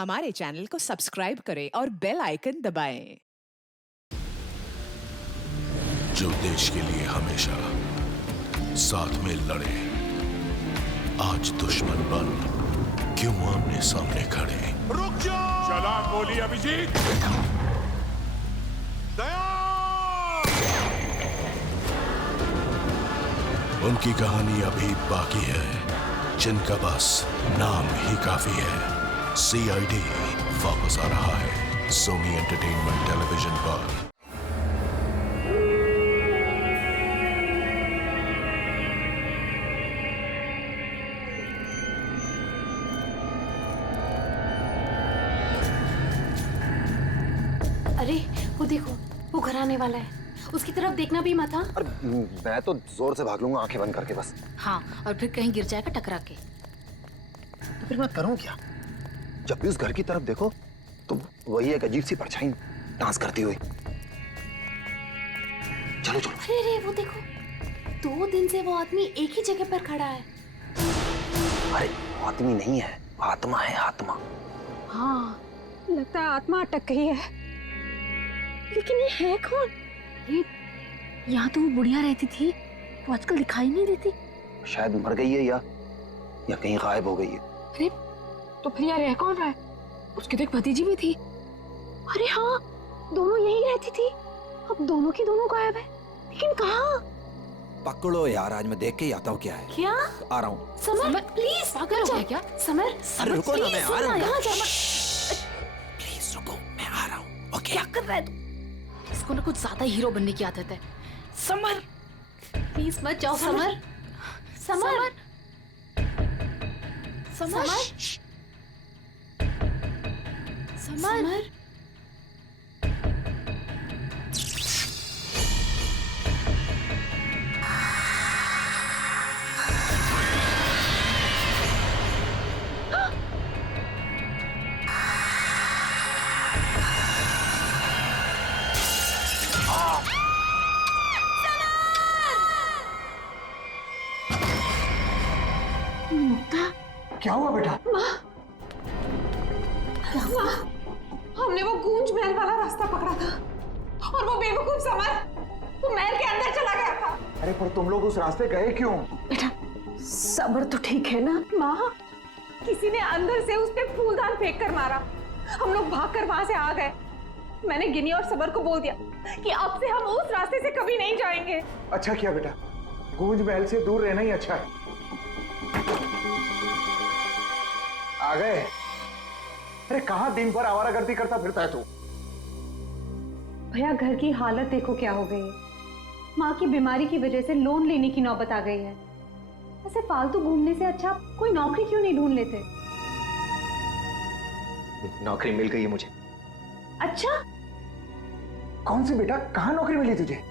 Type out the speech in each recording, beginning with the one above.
हमारे चैनल को सब्सक्राइब करें और बेल आइकन दबाएं। जो देश के लिए हमेशा साथ में लड़े, आज दुश्मन बन क्यों आमने सामने खड़े। रुक जाओ! चला गोली अभिजीत! दया! उनकी कहानी अभी बाकी है, जिनका बस नाम ही काफी है। CID वापस आ रहा है सोनी एंटरटेनमेंट टेलीविजन पर। अरे वो देखो, वो घर आने वाला है। उसकी तरफ देखना भी मत। हाँ, अरे मैं तो जोर से भाग लूंगा आंखें बंद करके बस। हाँ, और फिर कहीं गिर जाएगा टकरा के। तो फिर मैं करूं क्या? जब भी उस घर की तरफ देखो तो वही एक अजीब सी परछाई डांस करती हुई। चलो चलो। अरे रे वो देखो, 2 दिन से वो आदमी एक ही जगह पर खड़ा है। अरे आदमी नहीं है, आत्मा है, आत्मा। हाँ, लगता है आत्मा अटक गई है। लेकिन ये है कौन? ये यहाँ तो वो बुढ़िया रहती थी, वो आजकल दिखाई नहीं देती। शायद मर गई है या कहीं गायब हो गई है। अरे तो फिर यार रह कौन रहा है? उसकी तो एक भतीजी भी थी। अरे हाँ, दोनों यही रहती थी। अब दोनों की दोनों गायब है, लेकिन कहाँ? पकड़ो यार, आज मैं देख के ही आता हूँ क्या है। क्या? आ रहा हूँ। समर प्लीज पागल हो गया क्या? समर, अरे रुको ना, मैं आ रहा हूँ। यहाँ जा। प्लीज रुको, मैं आ रहा हूँ। ओके। क्या कर रहा है तू? इसको ना कुछ ज्यादा हीरो बनने की आदत है। समर प्लीज मत जाओ। Summer, summer, summer, summer. क्या हुआ बेटा? हमने वो गूंज महल वाला रास्ता पकड़ा था और वो बेवकूफ समर वो महल के अंदर चला गया था। अरे पर तुम लोग उस रास्ते गए क्यों? बेटा सबर तो ठीक है ना? माँ, किसी ने अंदर से उस पे फूलदान फेंक कर मारा। हम लोग भागकर वहां से आ गए। मैंने गिनी और सबर को बोल दिया कि अब से हम उस रास्ते से कभी नहीं जाएंगे। अच्छा किया बेटा, गूंज महल से दूर रहना ही अच्छा है। आ गए? अरे कहाँ दिन भर आवारागर्दी करता फिरता है तू? भैया घर की हालत देखो क्या हो गई है। माँ की बीमारी की वजह से लोन लेने की नौबत आ गई है। ऐसे फालतू घूमने से अच्छा कोई नौकरी क्यों नहीं ढूंढ लेते? नौकरी मिल गई है मुझे। अच्छा, कौन सी बेटा? कहाँ नौकरी मिली तुझे?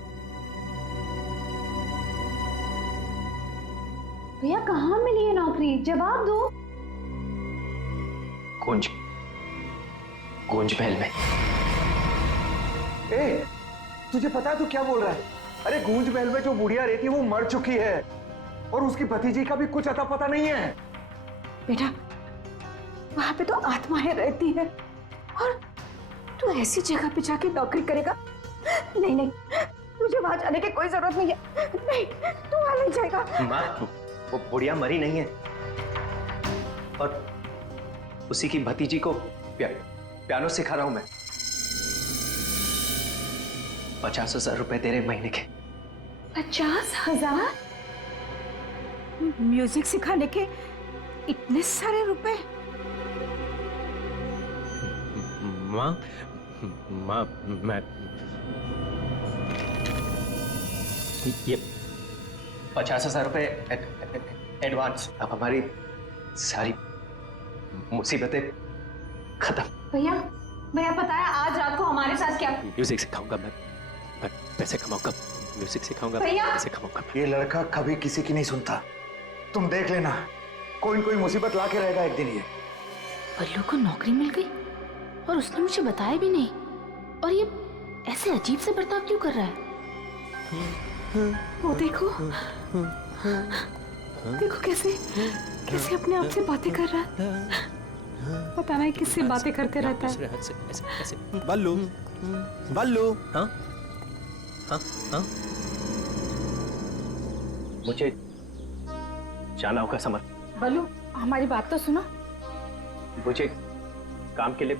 भैया कहाँ मिली है नौकरी? जवाब दो। गूंज महल में। ए, तुझे पता है तू क्या बोल रहा है? अरे गूंज महल में जो बुढ़िया रहती है वो मर चुकी है और उसकी भतीजी का भी कुछ अता पता नहीं है। बेटा वहां पे तो आत्माएं रहती है और तू ऐसी जगह पे जाके नौकरी करेगा? नहीं नहीं, तुझे वहां जाने की कोई जरूरत नहीं है। नहीं, तू वहां नहीं जाएगा। माँ, वो बुढ़िया मरी नहीं है और उसी की भतीजी को पियानो सिखा रहा हूं मैं। 50,000 रुपए दे रहे महीने के। 50,000? म्यूजिक सिखाने के इतने सारे रुपए? माँ, मैं ये 50,000 रुपए एडवांस। अब हमारी सारी मुसीबतें खत्म। भैया पता है आज रात को हमारे साथ क्या? म्यूजिक सिखाऊंगा मैं पैसे कमाऊंगा। म्यूजिक सिखाऊंगा, भैया पैसे कमाऊंगा। ये लड़का कभी किसी की नहीं सुनता, तुम देख लेना। कोई न कोई मुसीबत ला के रहेगा एक दिन ये। बल्लू को नौकरी मिल गई और उसने मुझे बताया भी नहीं। और ये ऐसे अजीब से बर्ताव क्यों कर रहा है? वो देखो, देखो कैसे अपने आप से बातें कर रहा है। पता नहीं किससे बातें करते रहता है। दूसरे हाथ से ऐसे ऐसे। बल्लू, बल्लू, हाँ हाँ हाँ, मुझे जाना होगा समर। बल्लू, हमारी बात तो सुनो। मुझे काम के लिए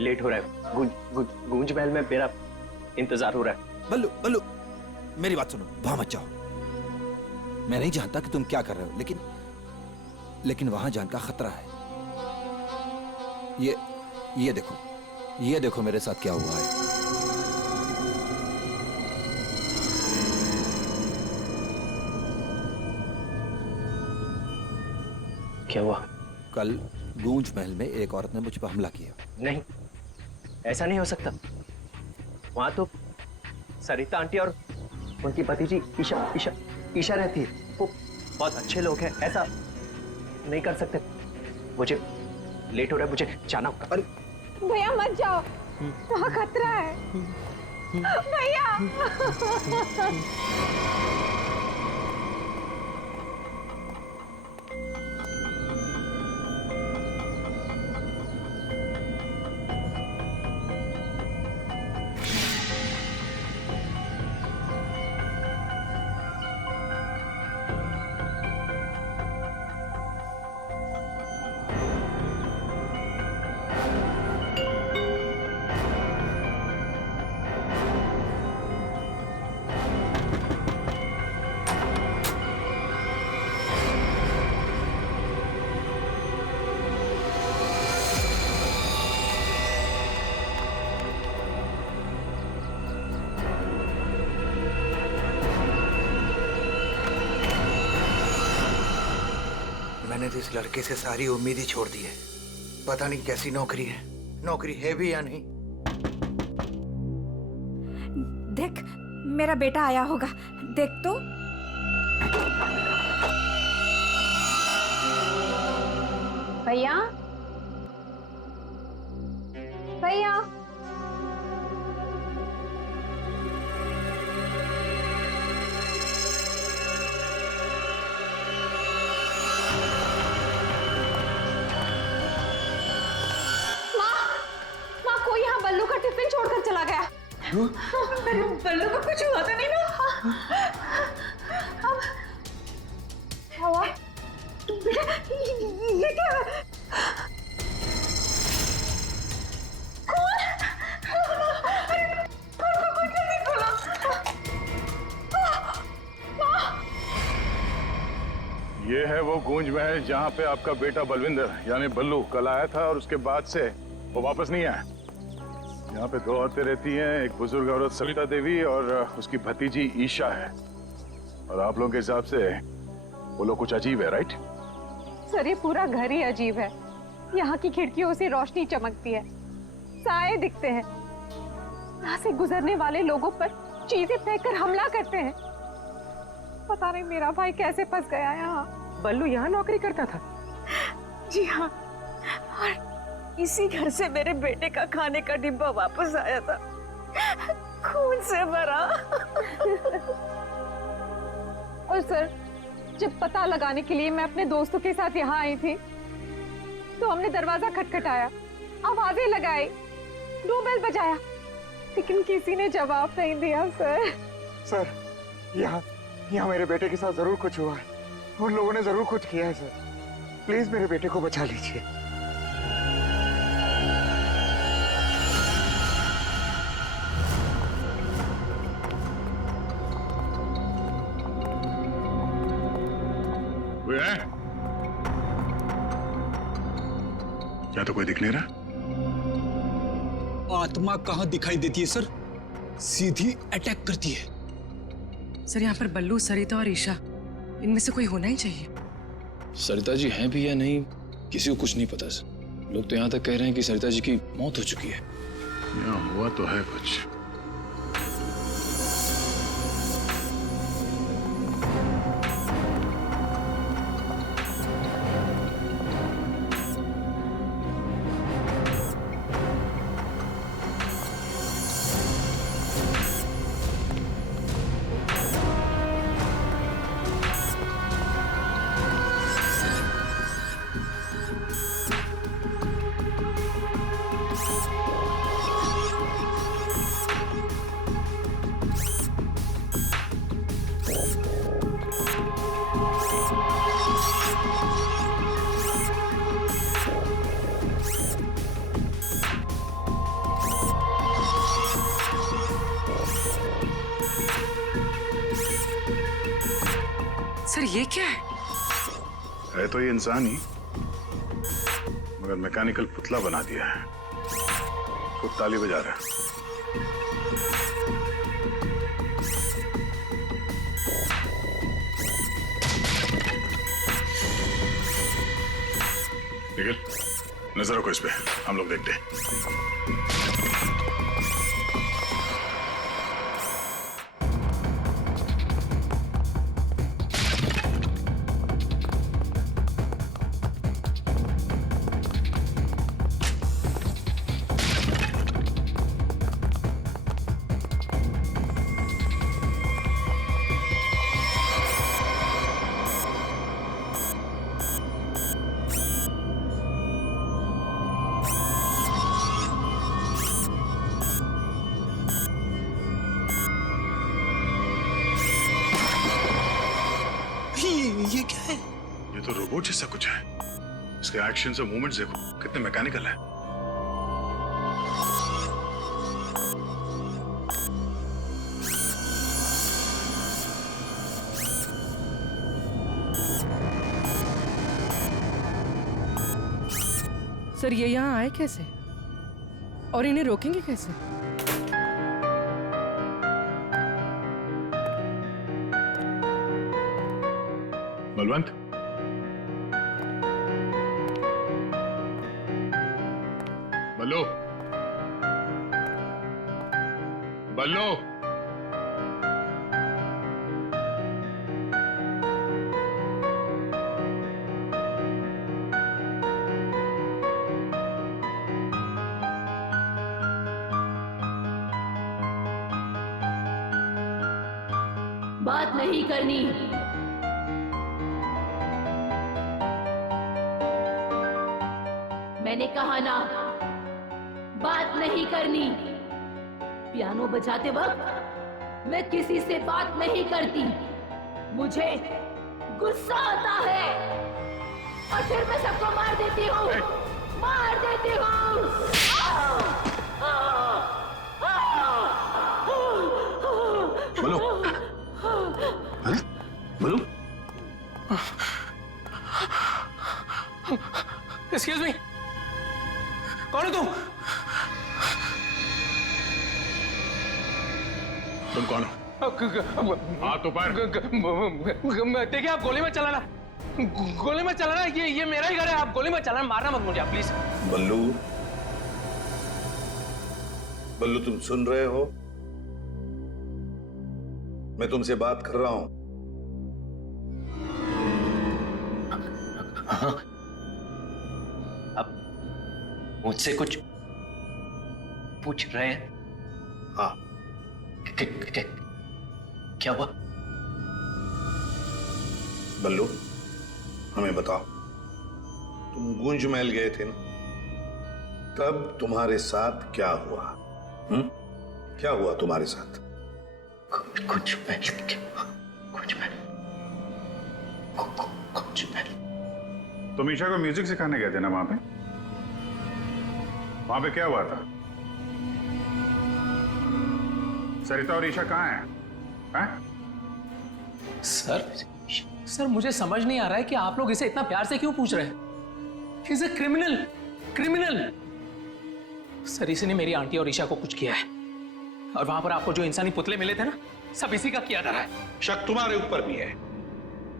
लेट हो रहा है। गूंज महल में मेरा इंतजार हो रहा है। बल्लू, बल्लू, मेरी बात सुनो, वहां मत जाओ। मैं नहीं जानता कि तुम क्या कर रहे हो, लेकिन वहां जान का खतरा है। ये देखो मेरे साथ क्या हुआ है। क्या हुआ? कल गूंज महल में एक औरत ने मुझ पर हमला किया। नहीं, ऐसा नहीं हो सकता। वहां तो सरिता आंटी और उनकी भतीजी ईशा रहती है। वो बहुत अच्छे लोग हैं, ऐसा नहीं कर सकते। मुझे लेट हो रहा है, मुझे जाना होगा। अरे भैया मत जाओ, वहाँ खतरा है भैया। मैंने तो इस लड़के से सारी उम्मीद ही छोड़ दी है। पता नहीं कैसी नौकरी है भी या नहीं। देख, मेरा बेटा आया होगा, देख तो। भैया, भैया, कोई यहाँ बल्लू का टिफिन छोड़कर चला गया। मेरे बल्लू को कुछ हुआ तो नहीं ना? अब क्या हुआ? ये क्या? कौन? अरे कौन जल्दी खोलो। ये है वो गूंज महल जहाँ पे आपका बेटा बलविंदर यानी बल्लू कल आया था और उसके बाद से वो वापस नहीं आया। यहाँ पे दो औरतें रहती हैं, एक बुजुर्ग औरत सविता देवी और उसकी भतीजी ईशा है। और आप लोगों के हिसाब से वो लोग कुछ अजीब है, राइट? सर, ये पूरा घर ही अजीब है। यहाँ की खिड़कियों से रोशनी चमकती है, साए दिखते हैं, यहाँ से गुजरने वाले लोगों पर चीजें फेंककर हमला करते हैं। पता नहीं मेरा भाई कैसे फंस गया यहाँ। बल्लू यहाँ नौकरी करता था? जी हाँ, और इसी घर से मेरे बेटे का खाने का डिब्बा वापस आया था, खून से भरा। और सर, जब पता लगाने के लिए मैं अपने दोस्तों के साथ यहाँ आई थी तो हमने दरवाजा खटखटाया, आवाजें लगाई, डोरबेल बजाया, लेकिन किसी ने जवाब नहीं दिया। सर, यहाँ मेरे बेटे के साथ जरूर कुछ हुआ है। उन लोगों ने जरूर कुछ किया है सर। प्लीज मेरे बेटे को बचा लीजिए। कोई है? क्या तो कोई दिख नहीं रहा? आत्मा कहाँ दिखाई देती है सर, सीधी अटैक करती है। सर, यहाँ पर बल्लू, सरिता और ईशा, इनमें से कोई होना ही चाहिए। सरिता जी हैं भी या नहीं किसी को कुछ नहीं पता सर। लोग तो यहाँ तक कह रहे हैं कि सरिता जी की मौत हो चुकी है। यहाँ हुआ तो है कुछ। ये क्या है तो ये इंसान ही, मगर मैकेनिकल पुतला बना दिया है। खुद ताली बजा रहा है। निखिल, नजर रखो इस पे, हम लोग देखते हैं। ये क्या है? ये तो रोबोट जैसा कुछ है। इसके एक्शंस और मूवमेंट्स देखो, कितने मैकेनिकल है। सर ये यहाँ आए कैसे और इन्हें रोकेंगे कैसे? बलवंत, बल्लू, बल्लू, बात नहीं करनी। मैंने कहा ना, बात नहीं करनी। पियानो बजाते वक्त मैं किसी से बात नहीं करती। मुझे गुस्सा आता है और फिर मैं सबको मार देती हूँ, मार देती हूँ। बल्लू, अरे बल्लू, एक्सक्यूज मी, कौन है तुम? तुम कौन हो? हाथ ऊपर। देखिए आप गोली मत चलाना, गोली मत चलाना। ये मेरा ही घर है, आप गोली मत चलाना, मारना मत मुझे आप प्लीज। बल्लू, बल्लू तुम सुन रहे हो? मैं तुमसे बात कर रहा हूं। हाँ, आप मुझसे कुछ पूछ रहे हैं? हाँ। क्या हुआ? बल्लू, हमें बताओ, तुम गुंज महल गए थे ना, तब तुम्हारे साथ क्या हुआ? क्या हुआ तुम्हारे साथ? गुंज महल, गुंज महल, गुंज महल। तुम ईशा को म्यूजिक सिखाने गए थे ना वहां पे? वहां पे क्या हुआ था? सरिता और ईशा कहाँ हैं? सर मुझे समझ नहीं आ रहा है कि आप लोग इसे इतना प्यार से क्यों पूछ रहे हैं? He's a criminal, criminal। Sir इसी ने मेरी आंटी और ईशा को कुछ किया है, और वहां पर आपको जो इंसानी पुतले मिले थे ना, सब इसी का किया जा रहा है। शक तुम्हारे ऊपर भी है।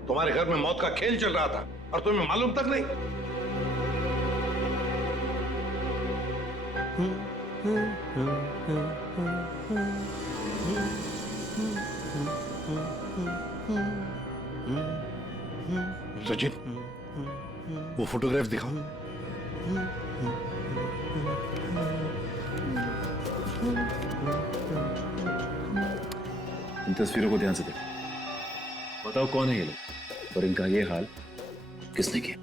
तुम्हारे घर में मौत का खेल चल रहा था और तुम्हें मालूम तक नहीं। सचिन, वो फोटोग्राफ दिखाओ। इन तस्वीरों को ध्यान से देखो। बताओ कौन है ये लोग और इनका ये हाल किसने किया?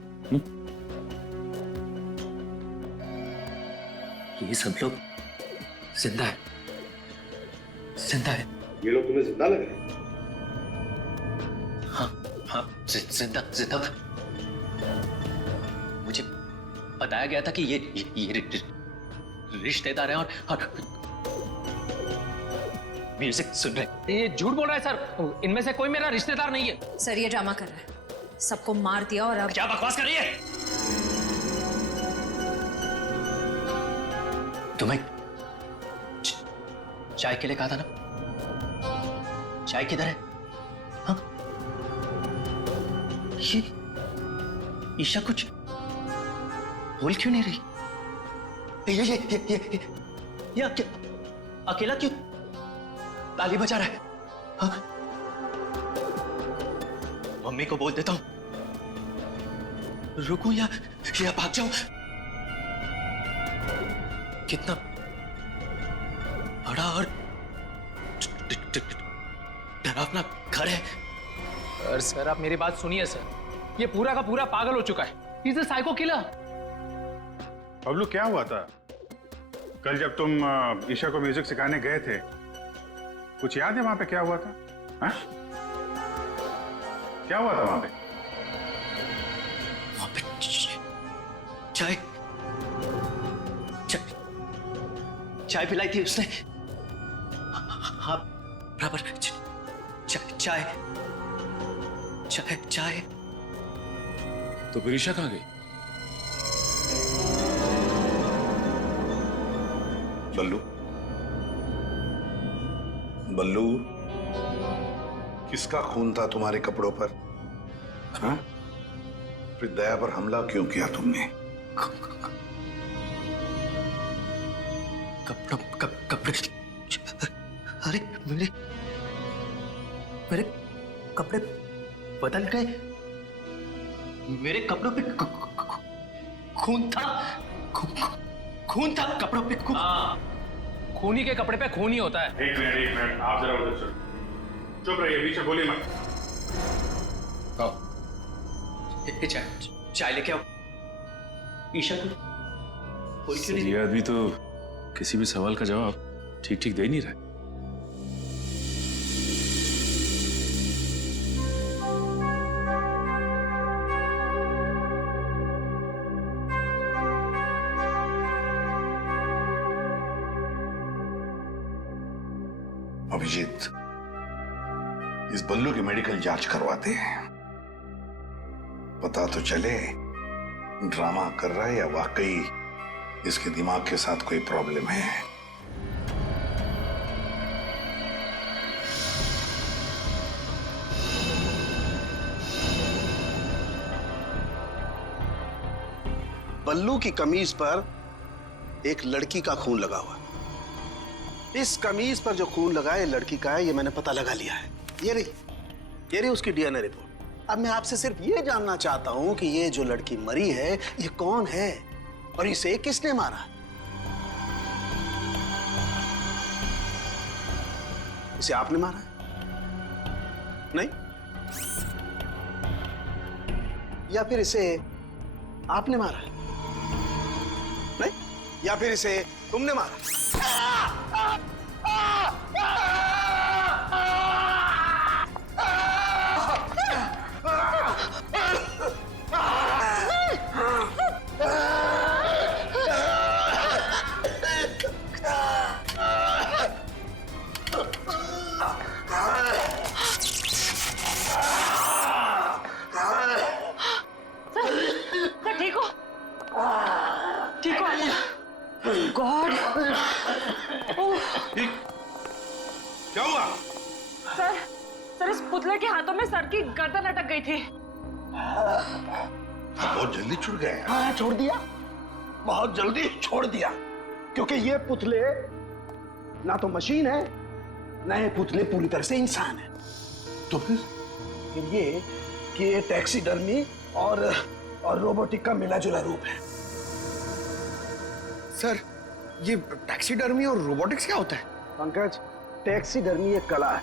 ये सब लोग जिंदा है, जिंदा है। ये लोग तुम्हें जिंदा लग रहे हैं? हाँ हाँ, जिंदा जिंदा। मुझे बताया गया था कि ये रिश्तेदार हैं और म्यूजिक सुन रहे। ये झूठ बोल रहा है सर, इनमें से कोई मेरा रिश्तेदार नहीं है। सर ये ड्रामा कर रहा है, सबको मार दिया और अब क्या बकवास कर रही है? तुम्हें चाय के लिए कहा था ना, चाय किधर है? हाँ? ये ईशा कुछ बोल क्यों नहीं रही? ये अकेला क्यों ताली बजा रहा है? हाँ? मम्मी को बोल देता हूं, रुकूं या भाग जाऊं? कितना बड़ा और डरावना घर है। सर आप मेरी बात सुनिए सर, ये पूरा का पूरा पागल हो चुका है। Is a psycho killer. Bablu क्या हुआ था कल जब तुम ईशा को म्यूजिक सिखाने गए थे? कुछ याद है वहां पे क्या हुआ था? हा? क्या हुआ था वहां पे? चाय चाय पिलाई थी उसने। हाँ बराबर। चाय चाय चाय। तो फिर ईशा कहाँ गई? बल्लू, बल्लू, किसका खून था तुम्हारे कपड़ों पर? हाँ? फिर दया पर हमला क्यों किया तुमने? कपड़े अरे मेरे कपड़े बदल गए। मेरे कपड़ों पे खून था। खून था कपड़ों पे। खूनी के कपड़े पे खून ही होता है। एक मिनट आप जरा उधर चलो, चुप रहिए, बीच में बोलिए मत। चाय लेके आओ। ईशा को ये आदमी तो किसी भी सवाल का जवाब ठीक ठीक दे नहीं रहा। अभिजीत, इस बल्लू की मेडिकल जांच करवाते हैं, पता तो चले ड्रामा कर रहा है या वाकई इसके दिमाग के साथ कोई प्रॉब्लम है। बल्लू की कमीज पर एक लड़की का खून लगा हुआ। इस कमीज पर जो खून लगा है लड़की का है, ये मैंने पता लगा लिया है। ये रही उसकी डीएनए रिपोर्ट। अब मैं आपसे सिर्फ ये जानना चाहता हूं कि ये जो लड़की मरी है ये कौन है और इसे किसने मारा? इसे आपने मारा है? नहीं? या फिर इसे आपने मारा है? नहीं? या फिर इसे तुमने मारा? क्या हुआ? सर इस पुतले के हाथों में सर की गर्दन अटक गई थी। बहुत जल्दी छूट गए। हाँ छोड़ दिया, बहुत जल्दी छोड़ दिया, क्योंकि ये पुतले ना तो मशीन है ना ये पुतले पूरी तरह से इंसान है। तो फिर ये कि ये टैक्सीडर्मी और रोबोटिक का मिला जुला रूप है। सर ये टैक्सीडर्मी और रोबोटिक्स क्या होता है? पंकज, टैक्सीडर्मी एक कला है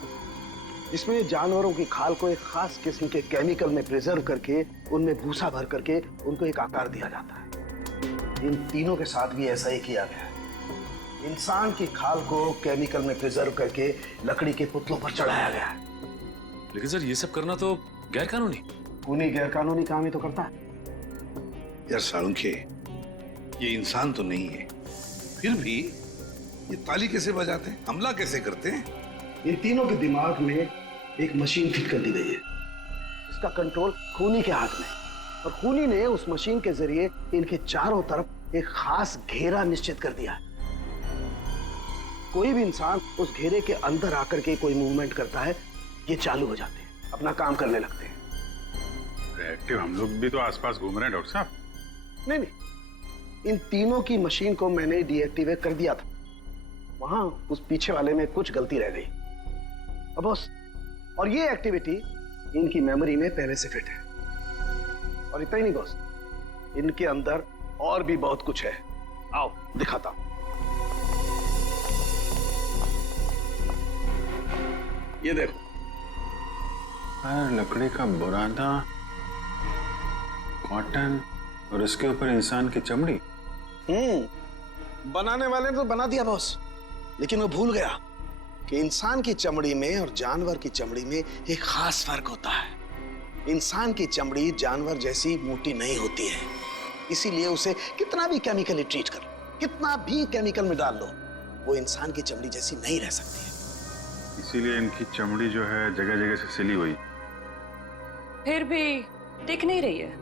जिसमें जानवरों की खाल को एक खास किस्म के केमिकल में प्रिजर्व करके उनमें भूसा भर करके उनको एक आकार दिया जाता है। इन तीनों के साथ भी ऐसा ही किया गया है। इंसान की खाल को केमिकल में प्रिजर्व करके लकड़ी के पुतलों पर चढ़ाया गया है। लेकिन सर ये सब करना तो गैर कानूनी। खूनी गैर कानूनी काम ही तो करता है। यार सालुंखे, ये इंसान तो नहीं है, फिर भी ये ताली कैसे बजाते हैं, हमला कैसे करते हैं? इन तीनों के दिमाग में एक मशीन फिट कर दी गई है। इसका कंट्रोल खूनी के हाथ में, और खूनी ने उस मशीन के जरिए इनके चारों तरफ एक खास घेरा निश्चित कर दिया है। कोई भी इंसान उस घेरे के अंदर आकर के कोई मूवमेंट करता है, ये चालू हो जाते हैं, अपना काम करने लगते हैं। एक्टिव हम लोग भी तो आसपास घूम रहे हैं डॉक्टर साहब। नहीं, इन तीनों की मशीन को मैंने डीएक्टिवेट कर दिया था। वहां उस पीछे वाले में कुछ गलती रह गई। अब बॉस, और ये एक्टिविटी इनकी मेमोरी में पहले से फिट है। और इतना ही नहीं बॉस, इनके अंदर और भी बहुत कुछ है। आओ दिखाता हूं। ये देखो, लकड़ी का बुरादा, कॉटन और इसके ऊपर इंसान की चमड़ी। बनाने वाले ने तो बना दिया बॉस, लेकिन वो भूल गया कि इंसान की चमड़ी में और जानवर की चमड़ी में एक खास फर्क होता है। इंसान की चमड़ी जानवर जैसी मोटी नहीं होती है, इसीलिए उसे कितना भी केमिकली ट्रीट कर लो, कितना भी केमिकल में डाल लो, वो इंसान की चमड़ी जैसी नहीं रह सकती है। इसीलिए इनकी चमड़ी जो है जगह जगह से सिली हुई। फिर भी टिक नहीं रही है।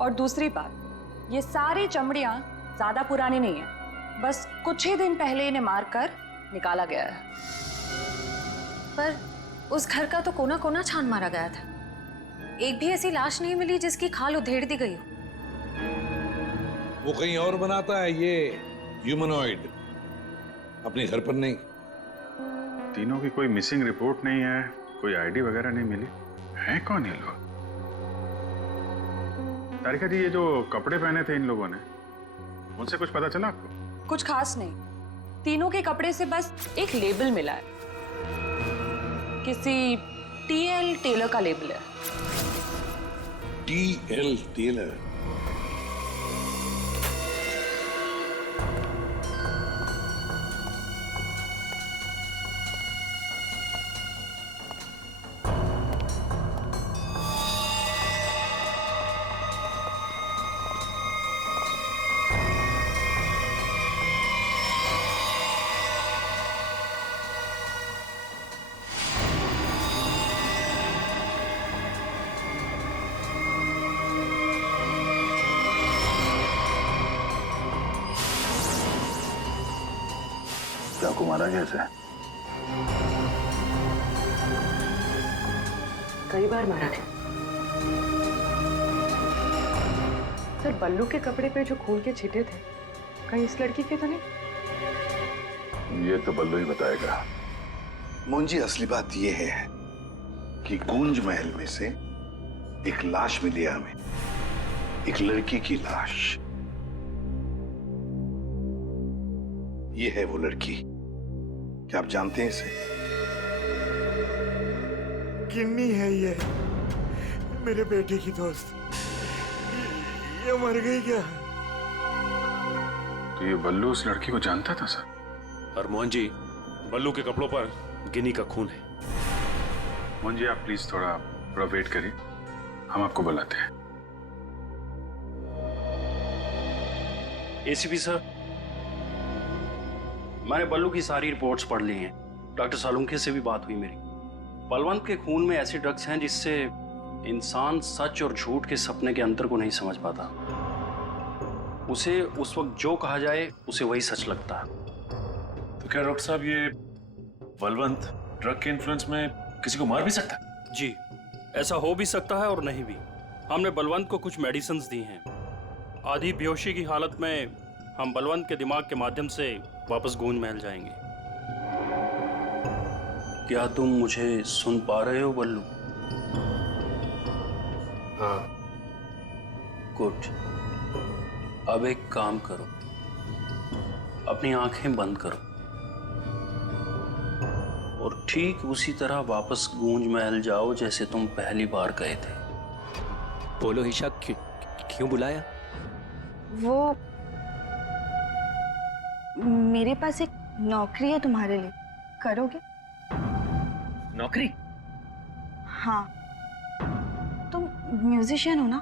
और दूसरी बात, ये सारी चमड़ियां ज्यादा पुरानी नहीं है, बस कुछ ही दिन पहले इन्हें मारकर निकाला गया है। पर उस घर का तो कोना कोना छान मारा गया था, एक भी ऐसी लाश नहीं मिली जिसकी खाल उधेड़ दी गई हो। वो कहीं और बनाता है ये ह्यूमनॉइड, अपने घर पर नहीं। तीनों की कोई मिसिंग रिपोर्ट नहीं है, कोई आईडी वगैरह नहीं मिली। हैं कौन ये लोग? तारिका जी, ये जो कपड़े पहने थे इन लोगों ने, उनसे कुछ पता चला आपको? कुछ खास नहीं, तीनों के कपड़े से बस एक लेबल मिला है, किसी टीएल टेलर का लेबल है। TL tailor? चाकू मारा कैसे? कई बार मारा है सर। बल्लू के कपड़े पे जो खून के छींटे थे, कहीं इस लड़की के तो नहीं? ये तो बल्लू ही बताएगा। मुंजी, असली बात ये है कि गूंज महल में से एक लाश मिली है हमें, एक लड़की की लाश। ये है वो लड़की। क्या आप जानते हैं इसे? किन्नी है ये, मेरे बेटे की दोस्त। ये मर गई क्या? तो ये बल्लू उस लड़की को जानता था सर? और मोहन जी, बल्लू के कपड़ों पर गिनी का खून है। मोहन जी, आप प्लीज थोड़ा वेट करिए, हम आपको बुलाते हैं। एसीपी सर, मैंने बल्लू की सारी रिपोर्ट्स पढ़ ली हैं। डॉक्टर सालुंखे से भी बात हुई मेरी। बलवंत के खून में ऐसे ड्रग्स हैं जिससे इंसान सच और झूठ के सपने के अंतर को नहीं समझ पाता। उसे उस वक्त जो कहा जाए उसे वही सच लगता है। तो क्या डॉक्टर साहब, ये बलवंत ड्रग के इन्फ्लुएंस में किसी को मार भी सकता है? जी, ऐसा हो भी सकता है और नहीं भी। हमने बलवंत को कुछ मेडिसिन्स दी हैं। आधी बेहोशी की हालत में हम बलवंत के दिमाग के माध्यम से वापस गूंज महल जाएंगे। क्या तुम मुझे सुन पा रहे हो बल्लू? हाँ। गुड। अब एक काम करो, अपनी आंखें बंद करो और ठीक उसी तरह वापस गूंज महल जाओ जैसे तुम पहली बार गए थे। बोलो ईशा, क्यों बुलाया? वो मेरे पास एक नौकरी है तुम्हारे लिए, करोगे? नौकरी? हाँ, तुम म्यूजिशियन हो ना,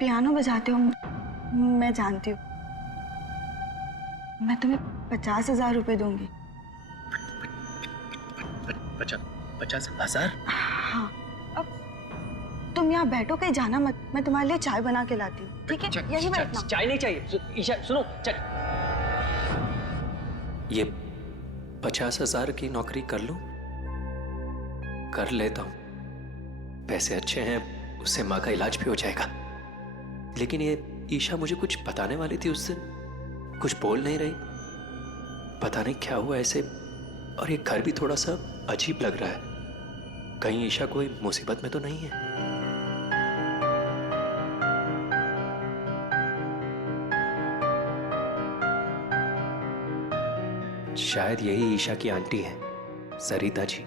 पियानो बजाते हो, मैं जानती हूँ। मैं तुम्हें 50,000 रुपए दूंगी। 50,000? हाँ, अब तुम यहाँ बैठो, कहीं जाना मत, मैं तुम्हारे लिए चाय बना के लाती हूँ, ठीक है? यही बैठना। चाय नहीं चाहिए ईशा, सुनो। ये 50,000 की नौकरी कर लूं? कर लेता हूं, पैसे अच्छे हैं, उससे माँ का इलाज भी हो जाएगा। लेकिन ये ईशा मुझे कुछ बताने वाली थी उस दिन, कुछ बोल नहीं रही, पता नहीं क्या हुआ ऐसे। और ये घर भी थोड़ा सा अजीब लग रहा है, कहीं ईशा कोई मुसीबत में तो नहीं है? शायद यही ईशा की आंटी है, Sarita ji.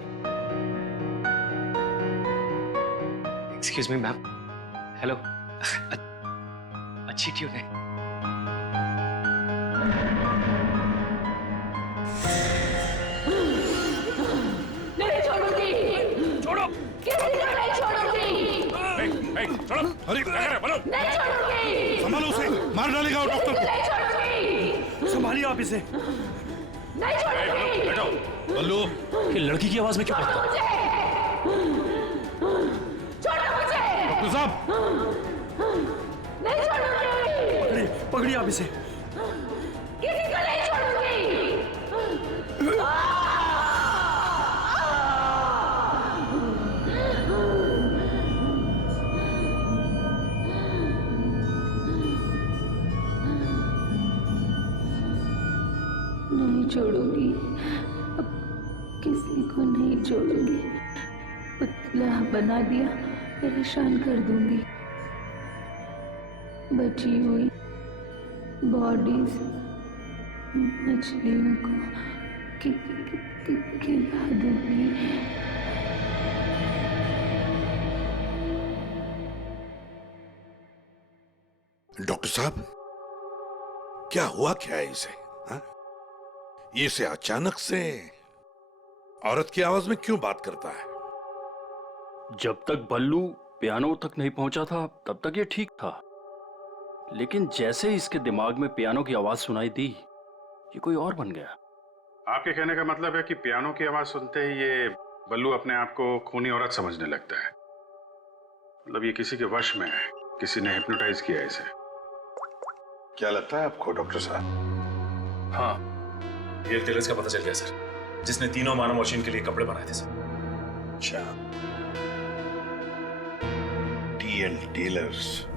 Excuse me ma'am. Hello. अच्छी ट्यून है। नहीं छोड़ूंगी। छोड़ो। किसी को नहीं छोड़ूंगी। छोड़ो। अरे क्या कर रहे हो? बोलो। नहीं छोड़ूंगी। संभालो उसे, मार डालेगा वो डॉक्टर को। नहीं छोड़ूंगी। संभालिए आप इसे। नहीं छोड़ूंगी। बैठो। बल्लू, ये लड़की की आवाज में क्यों छोड़ो मुझे। छोड़ो मुझे। डॉक्टर साहब। नहीं छोड़ूंगी। पकड़िए आप इसे। किसी को नहीं छोड़ूंगी। नहीं छोड़ूंगी, अब किसी को नहीं छोड़ूंगी। पुतला बना दिया, परेशान कर दूंगी। बची हुई बॉडीज मछलियों को खिला दूंगी। डॉक्टर साहब, क्या हुआ क्या है इसे? हाँ? ये से अचानक से औरत की आवाज में क्यों बात करता है? जब तक बल्लू पियानो तक नहीं पहुंचा था तब तक ये ठीक था, लेकिन जैसे ही इसके दिमाग में पियानो की आवाज सुनाई दी, ये कोई और बन गया। आपके कहने का मतलब है कि पियानो की आवाज सुनते ही ये बल्लू अपने आप को खूनी औरत समझने लगता है। मतलब ये किसी के वश में है, किसी ने हिप्नोटाइज किया है इसे। क्या लगता है आपको डॉक्टर साहब? हाँ, ये टेलर्स का पता चल गया सर, जिसने तीनों मानव मशीन के लिए कपड़े बनाए थे सर। अच्छा, टी.एल. टेलर्स।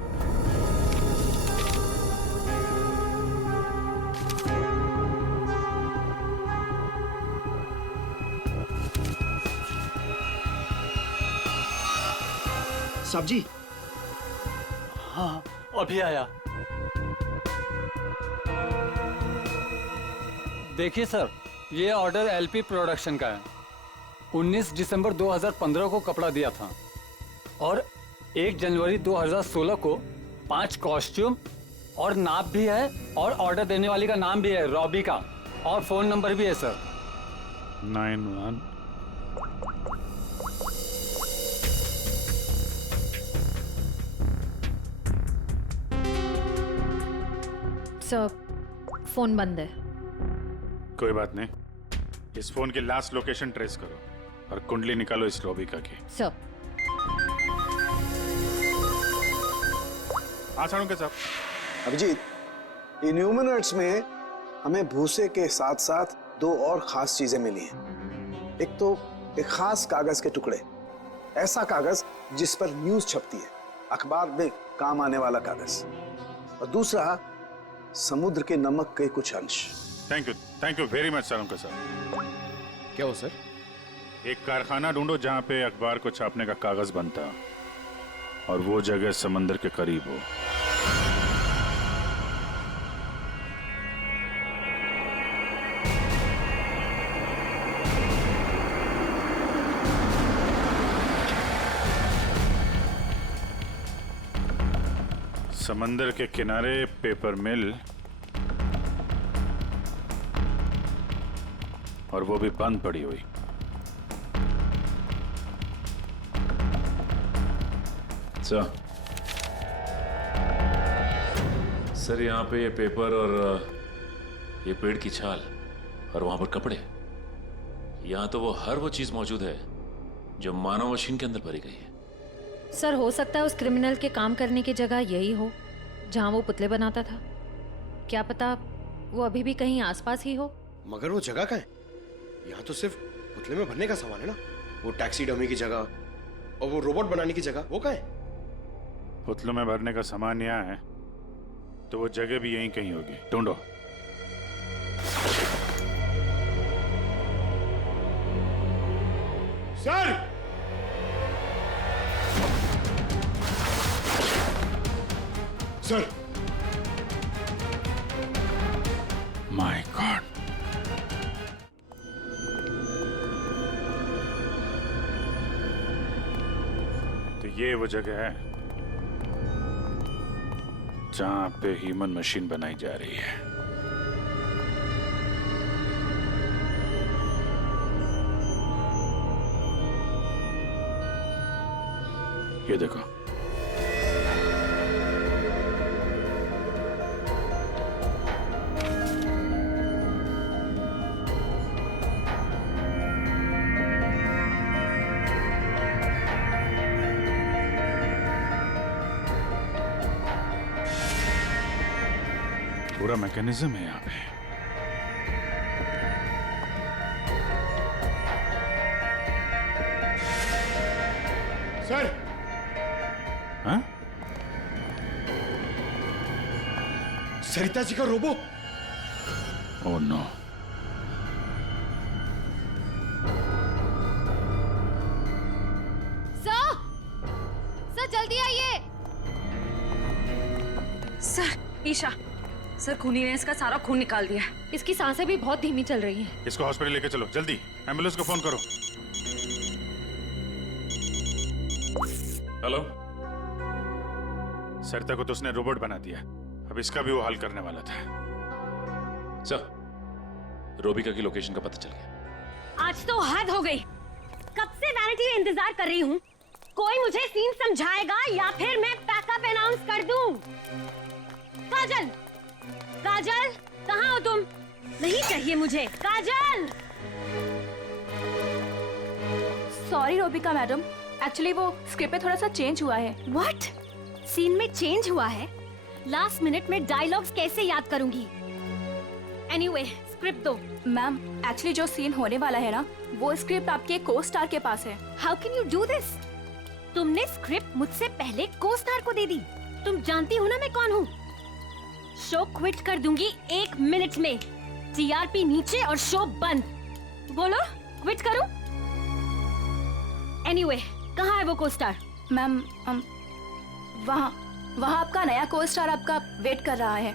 साहब जी। हाँ, अभी आया। देखिए सर, ये ऑर्डर एलपी प्रोडक्शन का है। 19 दिसंबर 2015 को कपड़ा दिया था और 1 जनवरी 2016 को 5 कॉस्ट्यूम और नाप भी है, और ऑर्डर देने वाली का नाम भी है, रॉबी का, और फोन नंबर भी है सर। 91 सर, फोन बंद है। कोई बात नहीं, इस फोन की लास्ट लोकेशन ट्रेस करो और कुंडली निकालो इस रॉबिका की। सर। हाँ साळुंखे साहब। अभिजीत, इन ह्यूमनॉइड्स में हमें भूसे के साथ साथ 2 और खास चीजें मिली हैं। एक तो एक खास कागज के टुकड़े, ऐसा कागज जिस पर न्यूज छपती है, अखबार में काम आने वाला कागज, और दूसरा समुद्र के नमक के कुछ अंश। Thank you very much Salunkhe साहब। क्या हो सर? एक कारखाना ढूंढो जहां पे अखबार को छापने का कागज बनता, और वो जगह समंदर के करीब हो। समंदर के किनारे पेपर मिल, और वो भी बंद पड़ी हुई। सर यहाँ पे ये पेपर और ये पेड़ की छाल और वहां पर कपड़े, यहाँ तो हर वो चीज मौजूद है जो मानव मशीन के अंदर भरी गई है। सर हो सकता है उस क्रिमिनल के काम करने की जगह यही हो जहां वो पुतले बनाता था। क्या पता वो अभी भी कहीं आसपास ही हो। मगर वो जगह कहाँ है? यहाँ तो सिर्फ पुतले में भरने का सामान है ना। वो टैक्सी डमी की जगह और वो रोबोट बनाने की जगह वो कहाँ है? पुतलों में भरने का सामान यहाँ है तो वो जगह भी यहीं कहीं होगी। ढूंढो। सर! सर! My God. तो ये वो जगह है जहां पे ह्यूमन मशीन बनाई जा रही है। ये देखो, पूरा मैकेनिज्म है यहाँ पे। सर! हाँ? सरिता जी का रोबो। Oh no. सर जल्दी आइए। सर, ईशा, सर खूनी ने इसका सारा खून निकाल दिया। इसकी सांसें भी बहुत धीमी चल रही हैं। इसको हॉस्पिटल लेके चलो जल्दी। एम्बुलेंस को फोन करो। हेलो। सरिता को तो उसने रोबोट बना दिया, अब इसका भी वो हल करने वाला था। सर, रोबिका की लोकेशन का पता चल गया। आज तो हद हो गई। कब से वैनिटी में इंतजार कर रही हूँ। कोई मुझे सीन समझाएगा या फिर मैं पैकअप अनाउंस कर दूं। काजल, काजल, कहाँ हो तुम? नहीं चाहिए मुझे। काजल! सॉरी रोबिका मैडम, एक्चुअली वो स्क्रिप्ट में थोड़ा सा चेंज हुआ है। व्हाट? सीन में चेंज हुआ है? लास्ट मिनट में डायलॉग्स कैसे याद करूंगी? एनीवे, स्क्रिप्ट दो। मैम, एक्चुअली जो सीन होने वाला है ना, वो स्क्रिप्ट आपके को स्टार के पास है। How can you do this? तुमने स्क्रिप्ट मुझसे पहले को स्टार को दे दी। तुम जानती हो ना मैं कौन हूँ। शो क्विट कर दूंगी 1 मिनट में। टीआरपी नीचे और शो बंद। बोलो, क्विट करूं? एनीवे, कहाँ है वो को स्टार? मैम, वहाँ आपका नया को स्टार आपका वेट कर रहा है।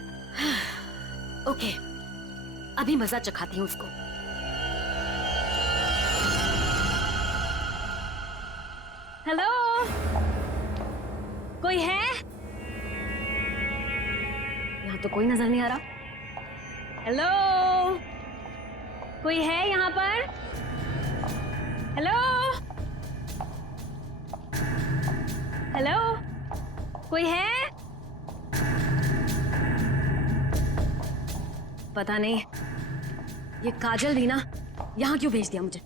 ओके, अभी मजा चखाती हूँ उसको। हेलो, कोई है? यहाँ तो कोई नजर नहीं आ रहा। हेलो, कोई है यहाँ पर? हेलो, हेलो, कोई है? पता नहीं ये काजल भी ना यहाँ क्यों भेज दिया मुझे।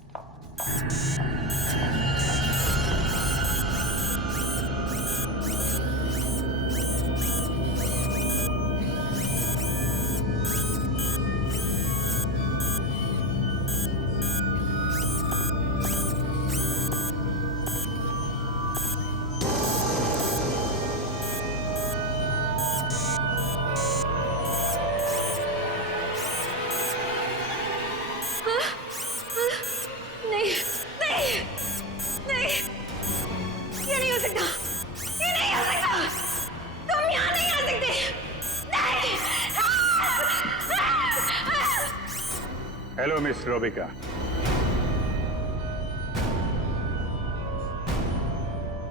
Hello miss Robika.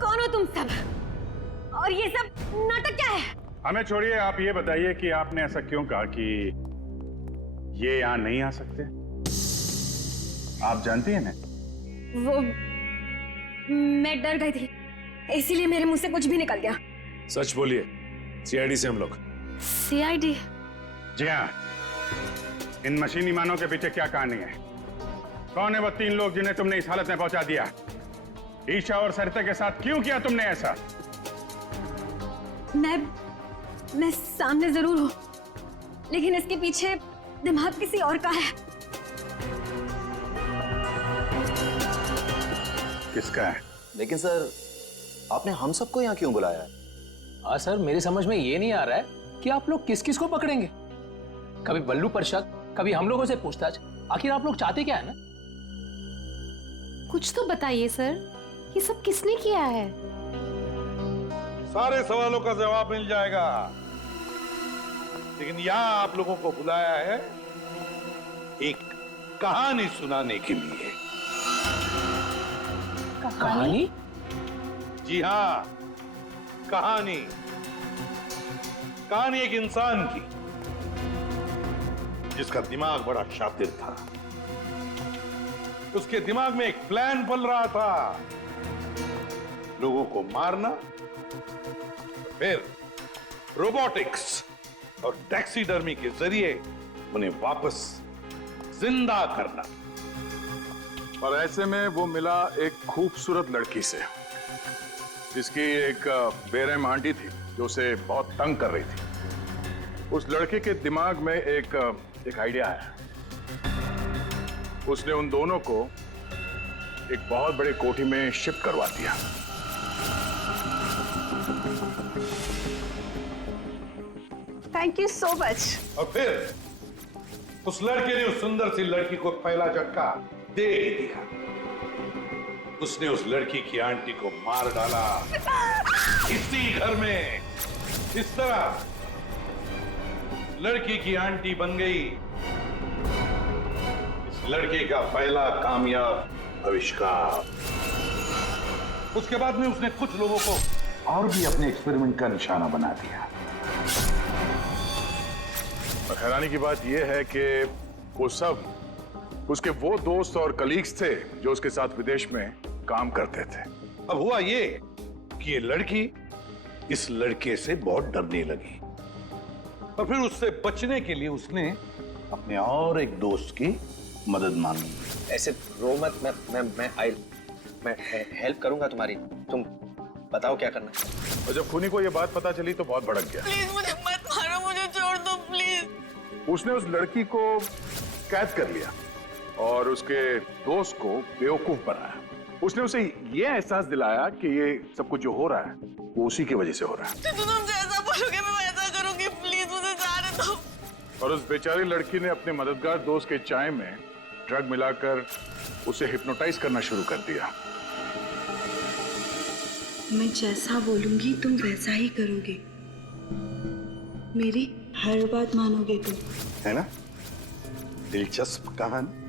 कौन हो तुम सब? और ये सब नाटक क्या है? हमें छोड़िए, आप ये बताइए कि आपने ऐसा क्यों कहा कि ये यहाँ नहीं आ सकते? आप जानती हैं ना? वो मैं डर गई थी, इसीलिए मेरे मुंह से कुछ भी निकल गया। सच बोलिए, सीआईडी से हम लोग। सीआईडी? जी हाँ। इन मशीनी मानव के पीछे क्या कहानी है? कौन है वो 3 लोग जिन्हें तुमने इस हालत में पहुंचा दिया? ईशा और सरिता के साथ क्यों किया तुमने ऐसा? मैं सामने जरूर हूं, लेकिन इसके पीछे दिमाग किसी और का है। किसका है? लेकिन सर, आपने हम सबको यहाँ क्यों बुलाया है? हाँ सर, मेरी समझ में ये नहीं आ रहा है कि आप लोग किस किस को पकड़ेंगे। कभी बल्लू पर शक, कभी हम लोगों से पूछताछ। आखिर आप लोग चाहते क्या है ना? कुछ तो बताइए सर, ये सब किसने किया है? सारे सवालों का जवाब मिल जाएगा, लेकिन यहां आप लोगों को बुलाया है एक कहानी सुनाने के लिए। कहानी? जी हाँ, कहानी। कहानी एक इंसान की जिसका दिमाग बड़ा शातिर था। उसके दिमाग में एक प्लान पल रहा था, लोगों को मारना, फिर रोबोटिक्स और टैक्सीडर्मी के जरिए उन्हें वापस जिंदा करना। और ऐसे में वो मिला एक खूबसूरत लड़की से, जिसकी एक बेरहम आंटी थी जो उसे बहुत तंग कर रही थी। उस लड़के के दिमाग में एक आइडिया है। उसने उन दोनों को एक बहुत बड़े कोठी में शिफ्ट करवा दिया। Thank you so much. और फिर उस लड़के ने उस सुंदर सी लड़की को पहला झटका दे ही दिया। उसने उस लड़की की आंटी को मार डाला इसी घर में। इस तरह लड़की की आंटी बन गई इस लड़के का पहला कामयाब आविष्कार। उसके बाद में उसने कुछ लोगों को और भी अपने एक्सपेरिमेंट का निशाना बना दिया। और हैरानी की बात यह है कि वो सब उसके वो दोस्त और कलीग्स थे जो उसके साथ विदेश में काम करते थे। अब हुआ ये कि ये लड़की इस लड़के से बहुत डरने लगी और फिर उससे बचने के लिए उसने अपने और एक दोस्त की मदद मांगी। ऐसे रो मत, मैं हेल्प करूंगा तुम्हारी। तुम बताओ क्या करना है। और जब खूनी को ये बात पता चली तो बहुत भड़क गया। प्लीज मुझे मत मारो, मुझे छोड़ दो प्लीज। उसने उस लड़की को कैद कर लिया और उसके दोस्त को बेवकूफ बनाया। उसने उसे ये एहसास दिलाया कि ये सब कुछ जो हो रहा है वो उसी की वजह से हो रहा है। तो तुम जैसा बोलोगे मैं वैसा करूंगी, प्लीज मुझे जाने दो। और उस बेचारी लड़की ने अपने मददगार दोस्त के चाय में ड्रग मिलाकर उसे हिप्नोटाइज करना शुरू कर दिया। मैं जैसा बोलूंगी तुम वैसा ही करोगे, मेरी हर बात मानोगे तुम, है ना? दिलचस्प कहानी।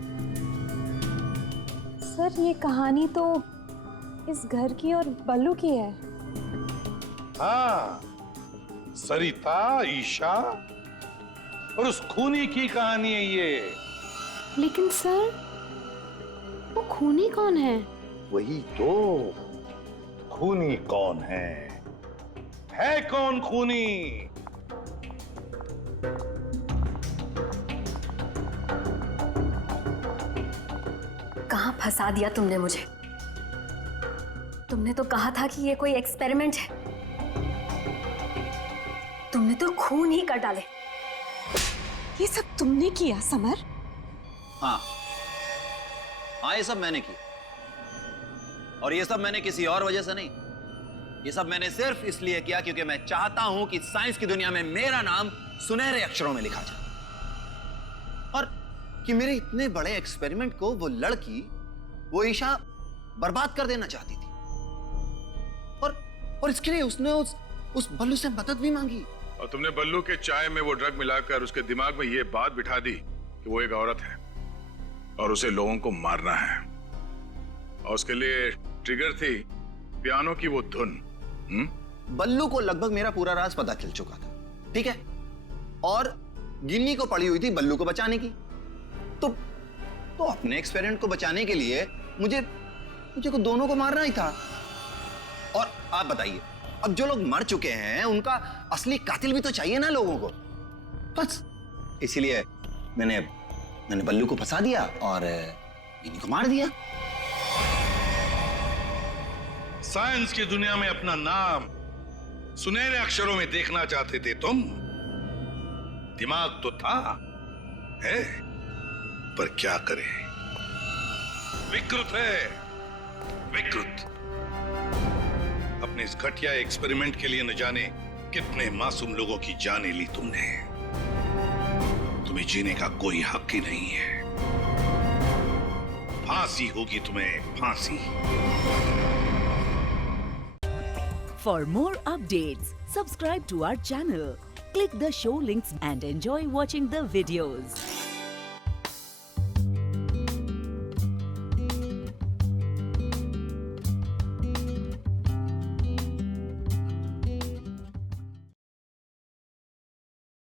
सर ये कहानी तो इस घर की और बल्लू की है। हाँ, सरिता, ईशा और उस खूनी की कहानी है ये। लेकिन सर, वो खूनी कौन है? वही तो, खूनी कौन है कौन खूनी? कहां फंसा दिया तुमने मुझे? तुमने तो कहा था कि ये कोई एक्सपेरिमेंट है। तुमने तो खून ही कर डाले। ये सब तुमने किया समर? हाँ, ये सब मैंने किया। और ये सब मैंने किसी और वजह से नहीं। ये सब मैंने सिर्फ इसलिए किया क्योंकि मैं चाहता हूं कि साइंस की दुनिया में मेरा नाम सुनहरे अक्षरों में लिखा जाए और कि मेरे इतने बड़े एक्सपेरिमेंट को वो लड़की, वो ईशा बर्बाद कर देना चाहती थी। और इसके लिए उसने उस बल्लू से मदद भी मांगी। और तुमने बल्लू के चाय में वो ड्रग मिलाकर उसके दिमाग में ये बात बिठा दी कि वो एक औरत है और उसे लोगों को मारना है। और उसके लिए ट्रिगर थी पियानो की वो धुन। बल्लू को लगभग मेरा पूरा राज पता चल चुका था, ठीक है? और गिन्नी को पड़ी हुई थी बल्लू को बचाने की। तो अपने एक्सपेरिमेंट को बचाने के लिए मुझे को दोनों को मारना ही था। और आप बताइए, अब जो लोग मर चुके हैं उनका असली कातिल भी तो चाहिए ना लोगों को। बस इसीलिए मैंने बल्लू को फंसा दिया और इन्हीं को मार दिया। साइंस की दुनिया में अपना नाम सुनहरे अक्षरों में देखना चाहते थे तुम। दिमाग तो था, है, पर क्या करें, विकृत है, विकृत। अपने इस घटिया एक्सपेरिमेंट के लिए न जाने कितने मासूम लोगों की जानें ली तुमने। तुम्हें जीने का कोई हक ही नहीं है। फांसी होगी तुम्हें, फांसी। For more updates, subscribe to our channel, click the show links and enjoy watching the videos.